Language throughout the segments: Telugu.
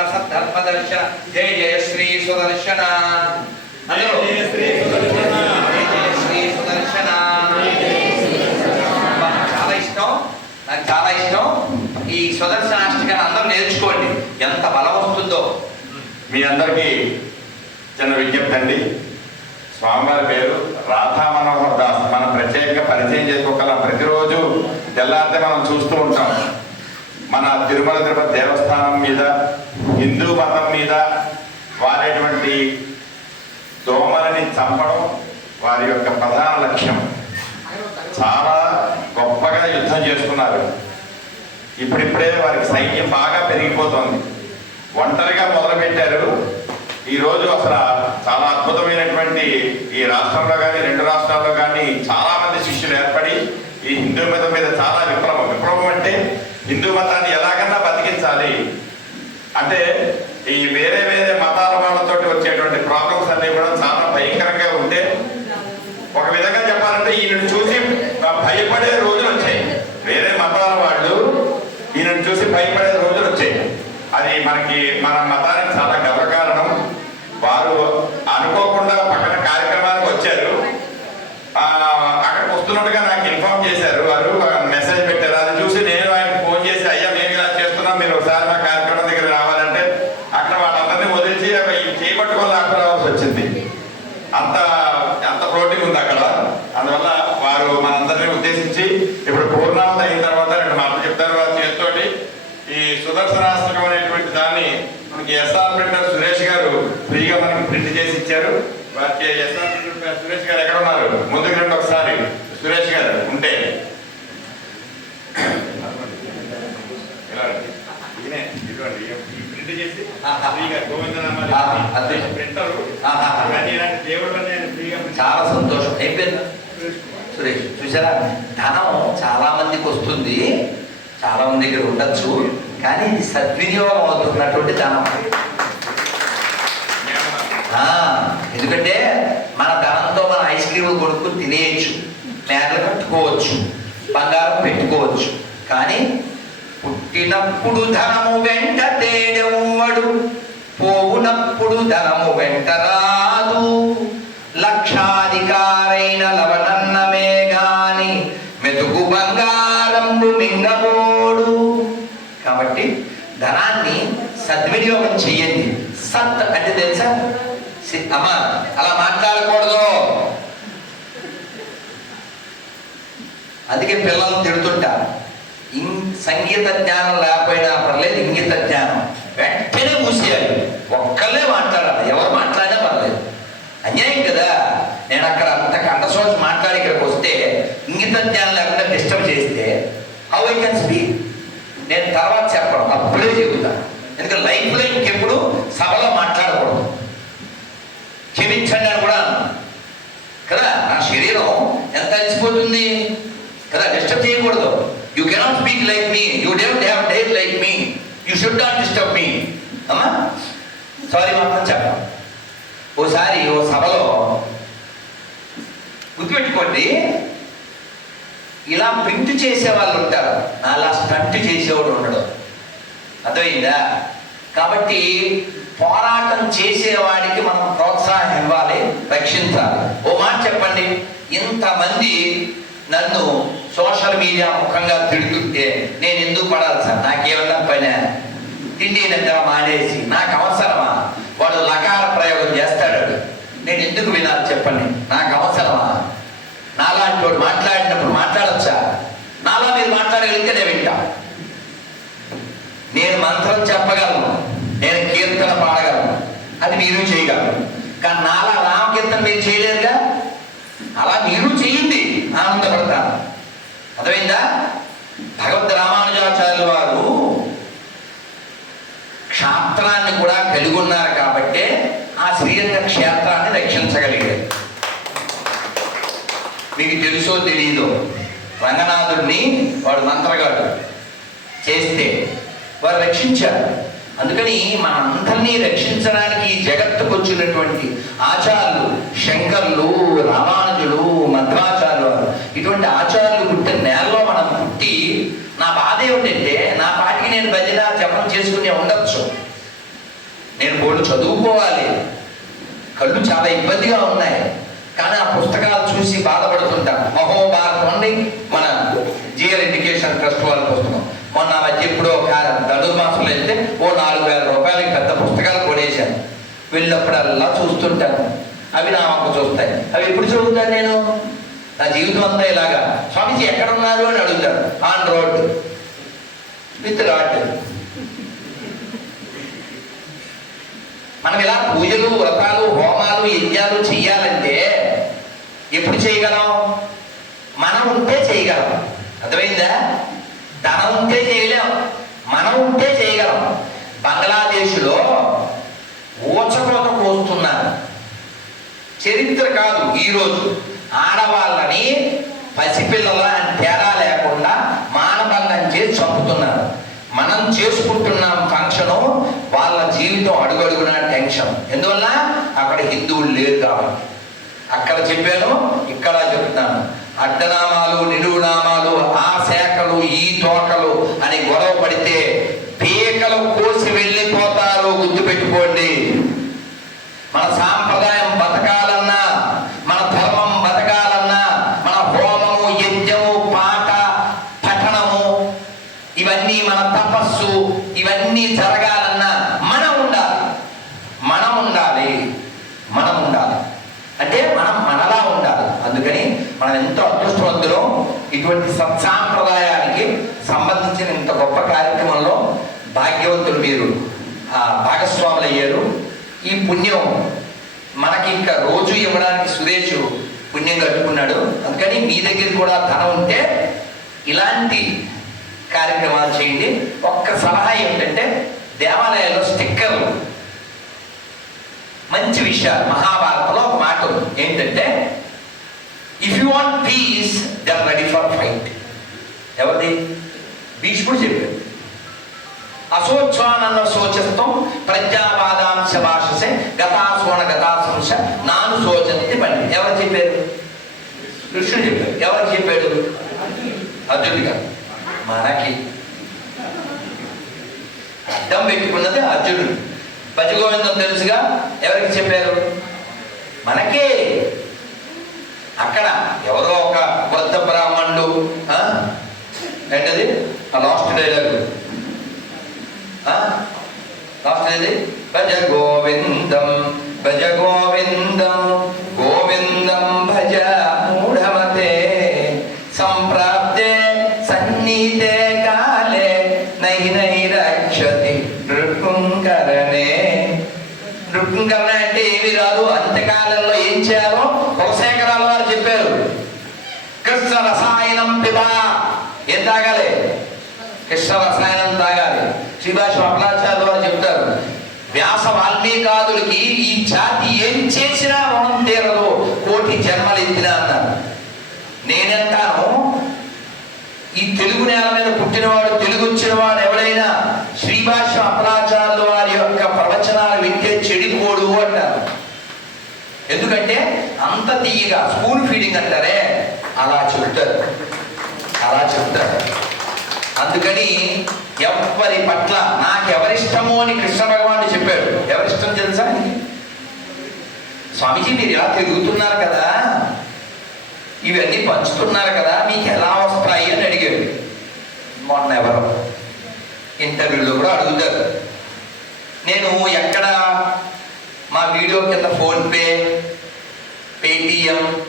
సంయమ సద్ధర్మ దర్శన జయ జయ శ్రీ సుదర్శన. అందరూ శ్రీ సుదర్శన. జయ జయ శ్రీ సుదర్శన. చాలా ఇష్టం. నాకు చాలా ఇష్టం. ఈ సుదర్శన అష్టకాన్ని అందరూ నేర్చుకోండి. ఎంత బలం వస్తుందో. మీ అందరికీ చిన్న విజ్ఞప్తి అండి. స్వామివారి పేరు రాధా మనోహర్ దాస్. మనం ప్రత్యేకంగా పరిచయం చేసుకోగలం. ప్రతిరోజు తెల్లారితే మనం చూస్తూ ఉంటాం. మన తిరుమల తిరుపతి దేవస్థానం మీద హిందూ మతం మీద వారేటువంటి దోమలని చంపడం వారి యొక్క ప్రధాన లక్ష్యం. చాలా గొప్పగా యుద్ధం చేస్తున్నారు. ఇప్పుడిప్పుడే వారికి సైన్యం బాగా పెరిగిపోతోంది. ఒంటరిగా మొదలుపెట్టారు. ఈరోజు అసలు చాలా అద్భుతమైనటువంటి ఈ రాష్ట్రంలో కానీ రెండు రాష్ట్రాల్లో కానీ చాలా మంది శిష్యులు ఏర్పడి ఈ హిందూ మతం మీద చాలా విప్లవం. విప్లవం అంటే హిందూ మతాన్ని ఎలాగన్నా బతికించాలి. అంటే ఈ వేరే వేరే మతాల వాళ్ళతో వచ్చేటువంటి ప్రాబ్లమ్స్ అన్ని కూడా చాలా భయంకరంగా ఉంటే ఒక విధంగా చెప్పాలంటే ఈయనను చూసి భయపడే రోజులు వచ్చాయి. వేరే మతాల వాళ్ళు ఈయనను చూసి భయపడే రోజులు వచ్చాయి. అది మనకి మన మతానికి చాలా గర్వకారణం వారు అనుకోకుండా పక్కన కార్యక్రమానికి వచ్చారు ఆ, అక్కడికి వస్తున్నట్టుగా నాకు ఇన్ఫార్మ్ చేశారు వారు మెసేజ్ పెట్టారు అది చూసి నేను ఆయనకు ఫోన్ చేసి అయ్యా మేము ఇలా చేస్తున్నాం మీరు ఒకసారి మా కార్యక్రమం దగ్గర రావాలంటే అక్కడ వాళ్ళందరినీ వదిలిచి అవి చేపట్టుకొని లాక్కు రావాల్సి వచ్చింది. అంత అంత ప్రోటీన్ ఉంది అక్కడ. అందువల్ల వారు మనందరినీ ఉద్దేశించి ఇప్పుడు పూర్ణాంత అయిన తర్వాత రెండు మాటలు చెప్తారు. వారి చేతితోటి ఈ సుదర్శనాష్టకం అనేటువంటి దాన్ని మనకి ఎస్ఆర్ ప్రింటర్ సురేష్ గారు ఫ్రీగా మనకి ప్రింట్ చేసి ఇచ్చారు. వారికి ఎస్ఆర్ ప్రింటర్ సురేష్ గారు ఎక్కడ ఉన్నారు? ముందుకు రండి ఒకసారి. సురేష్ గారు ఉంటే. ఇలా రండి. ఇదిగోండి, ప్రింట్ చేసి ఫ్రీగా గోవిందనామాలు. ప్రింటర్ ఇలాంటి ఫ్రీగా చాలా సంతోషం. అయిపోయింది? సురేష్ చూసారా? ధనం చాలా మందికి వస్తుంది. చాలా మంది దగ్గర ఉండొచ్చు. కానీ ఇది సద్వినియోగం అవుతున్నటువంటి ధనం. ఎందుకంటే మన ధనంతో మన ఐస్ క్రీమ్ కొనుక్కుని తినేయచ్చు. మేడలు కట్టుకోవచ్చు. బంగారం పెట్టుకోవచ్చు. కానీ పుట్టినప్పుడు ధనము వెంట తేడెవ్వడు పోవునప్పుడు ధనము వెంట రాదు. లక్షాధికారైన లవనన్నమే గాని మెతుకు బంగారంబు మింగబోడు. కాబట్టి ధనాన్ని సద్వినియోగం చెయ్యండి. సత్ అంటే తెలుసా? సి- అమ్మా అలా మాట్లాడకూడదు. అందుకే పిల్లలను తిడుతుంటారు. సంగీత జ్ఞానం లేకపోయినా పర్లేదు ఇంగిత జ్ఞానం. వెంటనే మూసేయాలి. ఒక్కళ్ళే మాట్లాడాలి. ఎవరు మాట్లాడినా పర్లేదు. అన్యాయం కదా. నేను అక్కడ అంత కంఠశోష మాట్లాడి ఇక్కడికి వస్తే ఇంగిత జ్ఞానం లేకుండా డిస్టర్బ్ చేస్తే హౌ ఐ కెన్ స్పీక్ నేను తర్వాత చెప్పడం అప్పుడే చెబుతాను ఎందుకంటే లైఫ్లో ఇంకెప్పుడు సభలో మాట్లాడకూడదు క్షమించండి అని కూడా అన్నాను. కదా నా శరీరం ఎంత అలసిపోతుంది కదా డిస్టర్బ్ చేయకూడదు యూ speak like me. మీ don't have have like like me should should disturb me. మీ అమ్మా? సారీ మాత్రం చెప్పండి ఓసారి ఓ సభలో గుర్తుపెట్టుకోండి. ఇలా ప్రింట్ చేసే వాళ్ళు ఉంటారు. అలా స్టంట్ చేసేవాడు ఉండడు. అర్థమైందా? కాబట్టి పోరాటం చేసేవాడికి మనం ప్రోత్సాహం ఇవ్వాలి రక్షించాలి. ఓ మాట చెప్పండి. ఇంతమంది నన్ను సోషల్ మీడియా ముఖంగా తిడుతుంటే నేను ఎందుకు పడాలి సార్? నాకేమన్నా పని తిండి నిద్ర మానేసి నాకు అవసరమా? వాడు లకాల ప్రయోగం చేస్తాడు. నేను ఎందుకు వినాలి చెప్పండి? నాకు అవసరమా? నాలాంటి వాడు మాట్లాడినప్పుడు మాట్లాడచ్చా? నాలా మీరు మాట్లాడగలిగితే నేను వింటా. నేను మంత్రం చెప్పగలను. నేను కీర్తన పాడగలను. అది మీరు చేయగలరు. కానీ నాలా రామకీర్తన మీరు చేయలేరుగా? అలా మీరు చేయండి. ఆనందపడతాను అర్థమైందా? భగవద్ రామానుజాచార్యుల వారు క్షాత్రాన్ని కూడా కలిగి ఉన్నారు కాబట్టే ఆ శ్రీరంగ క్షేత్రాన్ని రక్షించగలిగారు. మీకు తెలుసో తెలియదో రంగనాథుడిని వాడు మంత్రగాడు చేస్తే వారు రక్షించారు. అందుకని మనందరినీ రక్షించడానికి ఈ జగత్తుకు వచ్చినటువంటి ఆచార్యులు శంకర్లు రామానుజులు మధ్వాచార్యులు ఇటువంటి ఆచార్యులు నా బాధ ఏమిటంటే నా పాటికి నేను భజన జపం చేసుకునే ఉండొచ్చు. నేను బోర్డు చదువుకోవాలి. కళ్ళు చాలా ఇబ్బందిగా ఉన్నాయి. కానీ ఆ పుస్తకాలు చూసి బాధపడుతుంటాను మహోభారతం అండి మన జిఎల్ ఎడ్యుకేషన్ ట్రస్ట్ వాళ్ళ పుస్తకం మొన్న మధ్య ఎప్పుడో ఒక ధనుర్మాసంలో వెళ్తే ఓ నాలుగు వేల రూపాయలకి పెద్ద పుస్తకాలు కొనేశాను. వెళ్ళినప్పుడల్లా చూస్తుంటాను. అవి నా మాకు చూస్తాయి. అవి ఎప్పుడు చదువుతాను నేను? నా జీవితం అంతా ఇలాగా. స్వామీజీ ఎక్కడ ఉన్నారు అని అడుగుతాడు ఆన్ రోడ్. With rod. మనం ఇలా పూజలు వ్రతాలు హోమాలు యజ్ఞాలు చెయ్యాలంటే ఎప్పుడు చేయగలం? మనం ఉంటే చేయగలం. అర్థమైందా? ధనం ఉంటే చేయలేం. మనం ఉంటే చేయగలం. బంగ్లాదేశ్లో ఊచకోత కోస్తున్నారు. చరిత్ర కాదు ఈరోజు. ఆడవాళ్ళని పసిపిల్లల తేడా లేకుండా మానభంగం చేసి చంపుతున్నారు. మనం చేసుకుంటున్నాం ఫంక్షను వాళ్ళ జీవితం అడుగడుగునా టెన్షన్. ఎందువల్ల? అక్కడ హిందువులు లేరు కాబట్టి. అక్కడ చెప్పాను ఇక్కడ చెప్తాను అడ్డనామాలు నిలువునామాలు ఆ శాఖలు ఈ తోకలు అని గొడవ పడితే పీకలు కోసి వెళ్ళిపోతారు. గుర్తుపెట్టుకోండి. మన సాంప్రదాయ ఇవన్నీ మన తపస్సు ఇవన్నీ జరగాలన్నా మనం ఉండాలి. మనం ఉండాలి. మనం ఉండాలి. అంటే మనం మనలా ఉండాలి. అందుకని మనం ఎంతో అదృష్టవంతులం. ఇటువంటి సత్సాంప్రదాయానికి సంబంధించిన ఇంత గొప్ప కార్యక్రమంలో భాగ్యవంతులు మీరు ఆ భాగస్వాములు అయ్యారు. ఈ పుణ్యం మనకి ఇంకా రోజు ఇవ్వడానికి సురేష్ పుణ్యం కట్టుకున్నాడు. అందుకని మీ దగ్గర కూడా ధనం ఉంటే ఇలాంటి కార్యక్రమాలు చేయండి. ఒక్క సలహా ఏమిటంటే దేవాలయాల్లో స్టిక్కర్లు. మంచి విషయాలు. మహాభారతంలో ఒక మాట ఏంటంటే if you want peace there ready for fight ఎవరిది? భీష్ముడు చెప్పాడు. అసోచ్వానన్న శోచస్తం ప్రజాపాదాంశ భాషసే గతాసోన గతాశంశ నాను శోచంతి పండి ఎవరు చెప్పారు? కృష్ణుడు చెప్పాడు. ఎవరు చెప్పాడు? అర్జునుడు గారు. మనకి అడ్డం పెట్టుకున్నది అర్జునుడు. భజగోవిందం తెలుసుగా ఎవరికి చెప్పారు? మనకే. అక్కడ ఎవరో ఒక వృద్ధ బ్రాహ్మణుడు ఏంటది? ఆ లాస్ట్ డైలాగ్ లాస్ట్ ఏది? భజ కృష్ణ రసాయనం పిబా ఏం తాగాలి? కృష్ణ రసాయనం తాగాలి. శ్రీభాష అప్లాచార్య వారు చెప్తారు వ్యాస వాల్మీకాదులకి ఈ జాతి ఏం చేసినా రుణం తీరదు కోటి జన్మలు ఎత్తినా అన్నారు. నేనంటాను ఈ తెలుగు నేల మీద పుట్టినవాడు తెలుగు వచ్చినవాడు ఎవడైనా శ్రీభాష అప్లాచార్యుల వారి యొక్క ప్రవచనాలు వింటే చెడిపోడు అంటారు. ఎందుకంటే అంత తీయగా స్పూన్ ఫీడింగ్ అంటారే. అలా చెప్తారు అలా చెప్తారు అందుకని ఎవరి పట్ల నాకు ఎవరిష్టమో అని కృష్ణ భగవానుడు చెప్పాడు. ఎవరిష్టం తెలుసా? స్వామీజీ మీరు ఇలా తిరుగుతున్నారు కదా. ఇవన్నీ పంచుతున్నారు కదా. మీకు ఎలా వస్తాయి అని అడిగాడు. మొన్న ఎవరు. ఇంటర్వ్యూలో కూడా అడుగుతారు. నేను ఎక్కడ మా వీడియో కింద PhonePe Paytm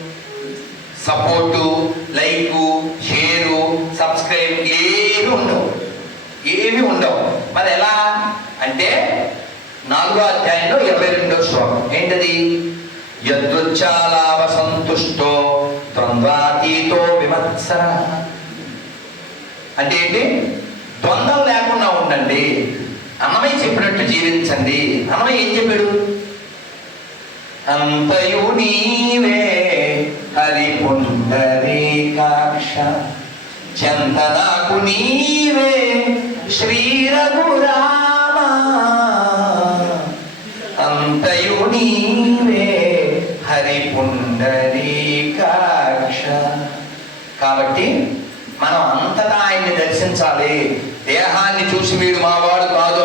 support like share subscribe ఏమి ఉండవు. ఏమి ఉండవు. మరి ఎలా? అంటే నాలుగో అధ్యాయంలో ఇరవై రెండో శ్లోకం. ఏంటది? యద్వచ్చాలావ సంతుష్టో ద్వంద్వాతీతో విమత్సర. అంటే ఏంటి? ద్వంద్వం లేకుండా ఉండండి. అన్నమయ్య చెప్పినట్టు జీవించండి. అన్నమయ్య ఏం చెప్పాడు? నీవే శ్రీ రఘురామ అంతయు నీవే హరి పుండరీకాక్ష కాబట్టి మనం అంతటా ఆయన్ని దర్శించాలి. దేహాన్ని చూసి వీడు మావాడు కాదు